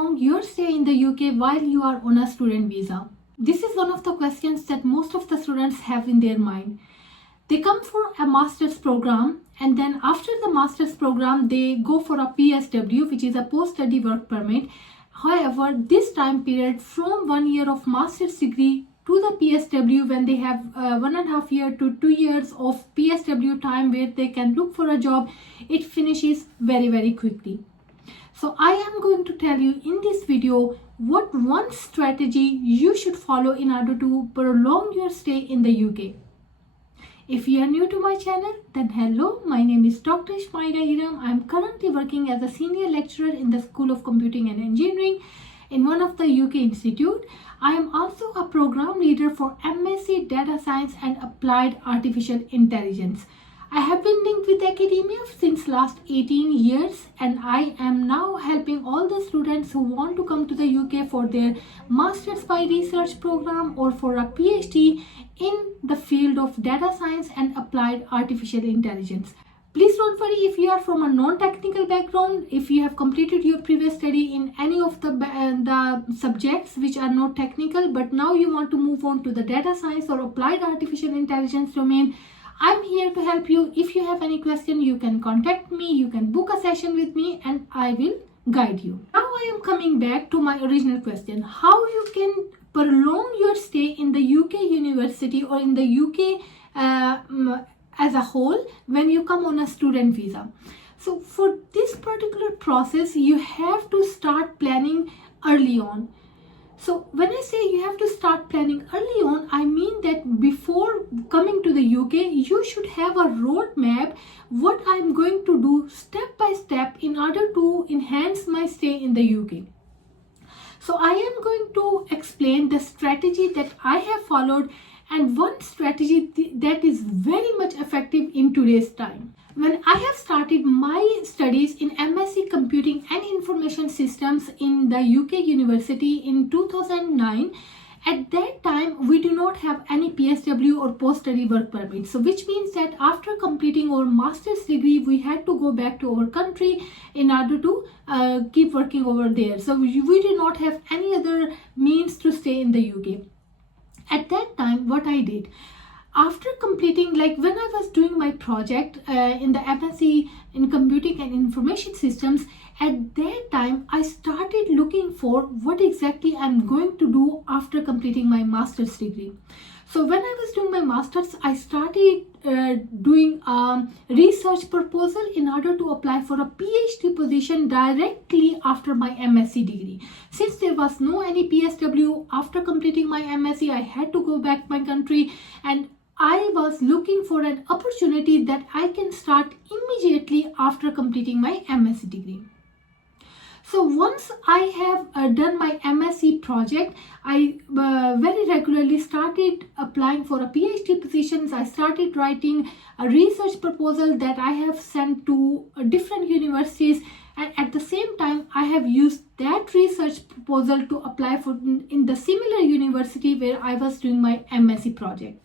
prolong your stay in the UK while you are on a student visa? This is one of the questions that most of the students have in their mind. They come for a master's program, and then after the master's program, they go for a PSW, which is a post-study work permit. However, this time period from 1 year of master's degree to the PSW, when they have 1.5 years to 2 years of PSW time where they can look for a job, it finishes very quickly. So I am going to tell you in this video what one strategy you should follow in order to prolong your stay in the UK. If you are new to my channel, then hello, my name is Dr. Shamaila Iram. I am currently working as a senior lecturer in the School of Computing and Engineering in one of the UK institute. I am also a program leader for MSc Data Science and Applied Artificial Intelligence. I have been linked with academia since last 18 years, and I am now helping all the students who want to come to the UK for their Masters by Research program or for a PhD in the field of data science and applied artificial intelligence. Please don't worry if you are from a non-technical background, if you have completed your previous study in any of the subjects which are not technical, but now you want to move on to the data science or applied artificial intelligence domain. I'm here to help you. If you have any question, you can contact me, you can book a session with me, and I will guide you. Now I am coming back to my original question. How you can prolong your stay in the UK university or in the UK as a whole when you come on a student visa. So for this particular process, you have to start planning early on. So when I say you have to start planning early on, I mean that before coming to the UK, you should have a roadmap what I'm going to do step by step in order to enhance my stay in the UK. So I am going to explain the strategy that I have followed, and one strategy that is very much effective in today's time. When I have started my studies in MSc Computing and Information Systems in the UK University in 2009, at that time we do not have any PSW or post-study work permit. So which means that after completing our master's degree, we had to go back to our country in order to keep working over there. So we did not have any other means to stay in the UK. At that time, what I did, after completing, like when I was doing my project in the MSc in Computing and Information Systems, at that time I started looking for what exactly I'm going to do after completing my master's degree. So when I was doing my master's, I started doing a research proposal in order to apply for a PhD position directly after my MSc degree. Since there was no any PSW after completing my MSc, I had to go back to my country, and I was looking for an opportunity that I can start immediately after completing my MSc degree. So once I have done my MSc project, I very regularly started applying for a PhD positions. I started writing a research proposal that I have sent to different universities, and at the same time I have used that research proposal to apply for in the similar university where I was doing my MSc project.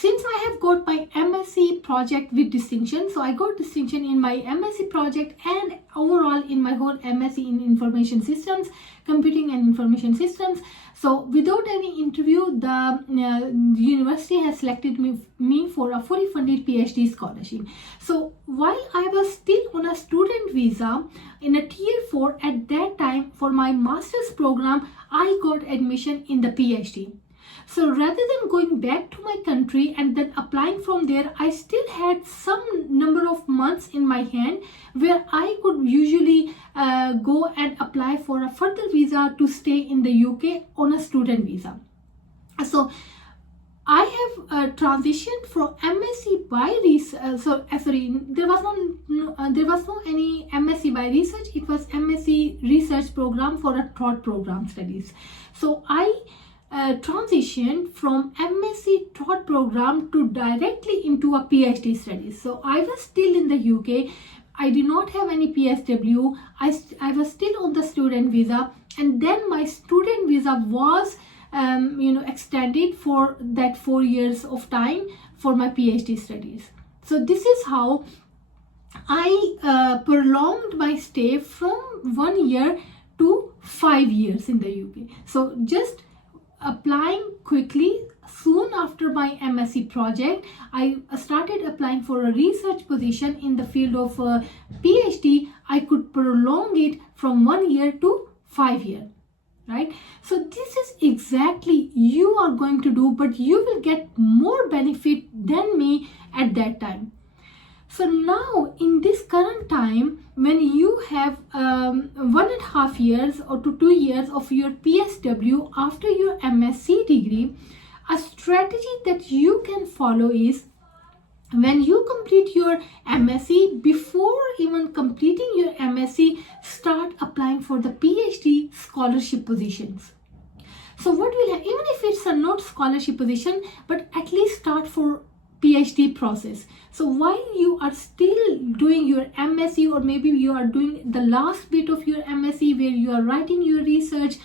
Since I have got my MSc project with distinction, so I got distinction in my MSc project and overall in my whole MSc in Information Systems, Computing and Information Systems. So without any interview, the university has selected me for a fully funded PhD scholarship. So while I was still on a student visa in a tier 4 at that time for my master's program, I got admission in the PhD. So rather than going back to my country and then applying from there, I still had some number of months in my hand where I could usually go and apply for a further visa to stay in the UK on a student visa. So I have transitioned from MSc by research. There was no any MSc by research. It was MSc research program for a thought program studies. So I transitioned from MSc thought program to directly into a PhD studies. So I was still in the UK. I did not have any PSW. I was still on the student visa, and then my student visa was extended for that 4 years of time for my PhD studies. So this is how I prolonged my stay from 1 year to 5 years in the UK. So just applying quickly. Soon after my MSc project, I started applying for a research position in the field of PhD. I could prolong it from 1 year to 5 years, right? So this is exactly you are going to do, but you will get more benefit than me at that time. So now in this current time, when you have 1.5 years or to 2 years of your PSW after your MSc degree, a strategy that you can follow is, when you complete your MSc, before even completing your MSc, start applying for the PhD scholarship positions. So what will happen, even if it's a not scholarship position, but at least start for PhD process. So while you are still doing your MSc, or maybe you are doing the last bit of your MSc where you are writing your research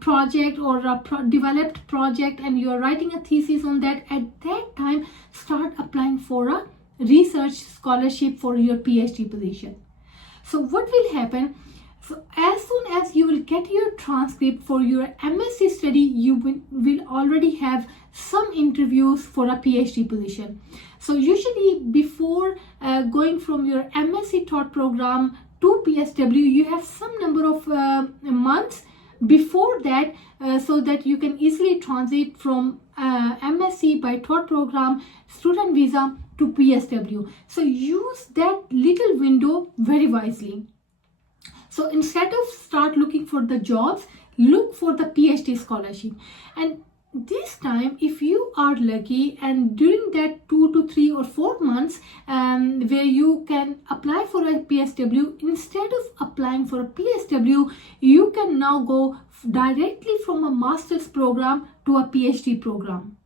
project or a developed project, and you are writing a thesis on that, at that time start applying for a research scholarship for your PhD position. So what will happen? So as soon as you will get your transcript for your MSc study, you will already have some interviews for a PhD position. So usually before going from your MSc thought program to PSW, you have some number of months before that, so that you can easily transit from MSc by thought program student visa to PSW. So use that little window very wisely. So instead of start looking for the jobs, look for the PhD scholarship. And this time, if you are lucky, and during that 2 to 3 or 4 months where you can apply for a PSW, instead of applying for a PSW, you can now go directly from a master's program to a PhD program.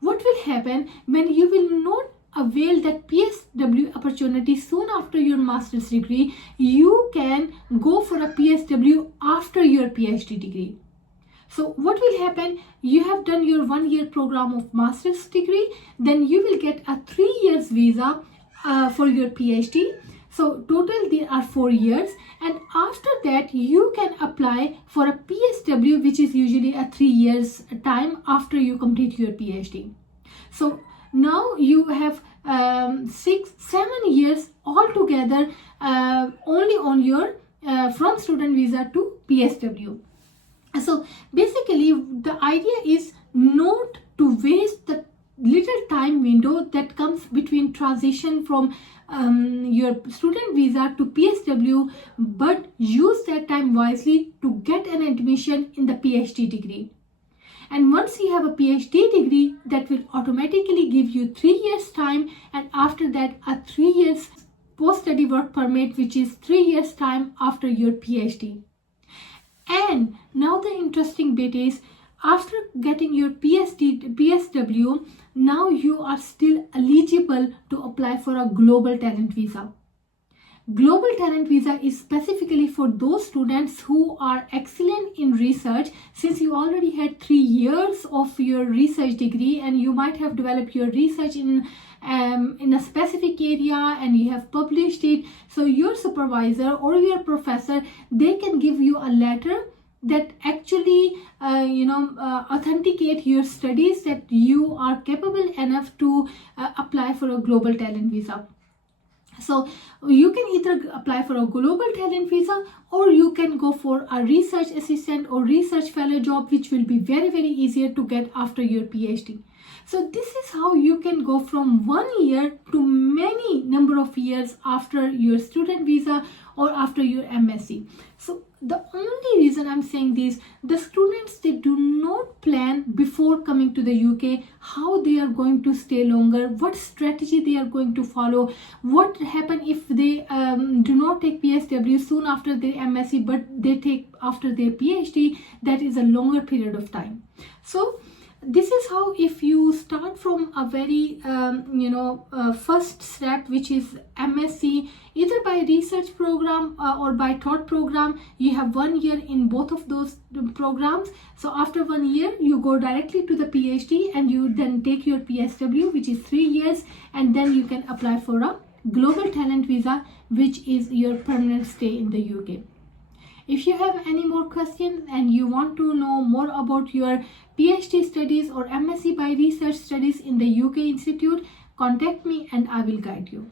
What will happen when you will not avail that PSW opportunity soon after your master's degree? You can go for a PSW after your PhD degree. So what will happen? You have done your 1 year program of master's degree, then you will get a 3 years visa for your PhD. So total there are 4 years, and after that you can apply for a PSW, which is usually a 3 years time after you complete your PhD. So now you have 6-7 years altogether only on your from student visa to PSW. So basically the idea is not to waste the little time window that comes between transition from your student visa to PSW, but use that time wisely to get an admission in the PhD degree. And once you have a PhD degree, that will automatically give you 3 years time, and after that a 3 years post-study work permit, which is 3 years time after your PhD. And now the interesting bit is, after getting your PSW, now you are still eligible to apply for a global talent visa. Global talent visa is specifically for those students who are excellent in research. Since you already had 3 years of your research degree, and you might have developed your research in a specific area and you have published it, so your supervisor or your professor, they can give you a letter that actually authenticate your studies, that you are capable enough to apply for a global talent visa. So you can either apply for a global talent visa, or you can go for a research assistant or research fellow job, which will be very, very easier to get after your PhD. So this is how you can go from 1 year to many number of years after your student visa or after your MSc. So the only reason I'm saying this, the students, they do not plan before coming to the UK how they are going to stay longer, what strategy they are going to follow, what happen if they do not take PSW soon after their MSc, but they take after their PhD. That is a longer period of time. So this is how, if you start from a very first step, which is MSc, either by research program or by thought program, you have 1 year in both of those programs. So after 1 year, you go directly to the PhD, and you then take your PSW, which is 3 years, and then you can apply for a global talent visa, which is your permanent stay in the UK. If you have any more questions and you want to know more about your PhD studies or MSc by Research Studies in the UK Institute, contact me and I will guide you.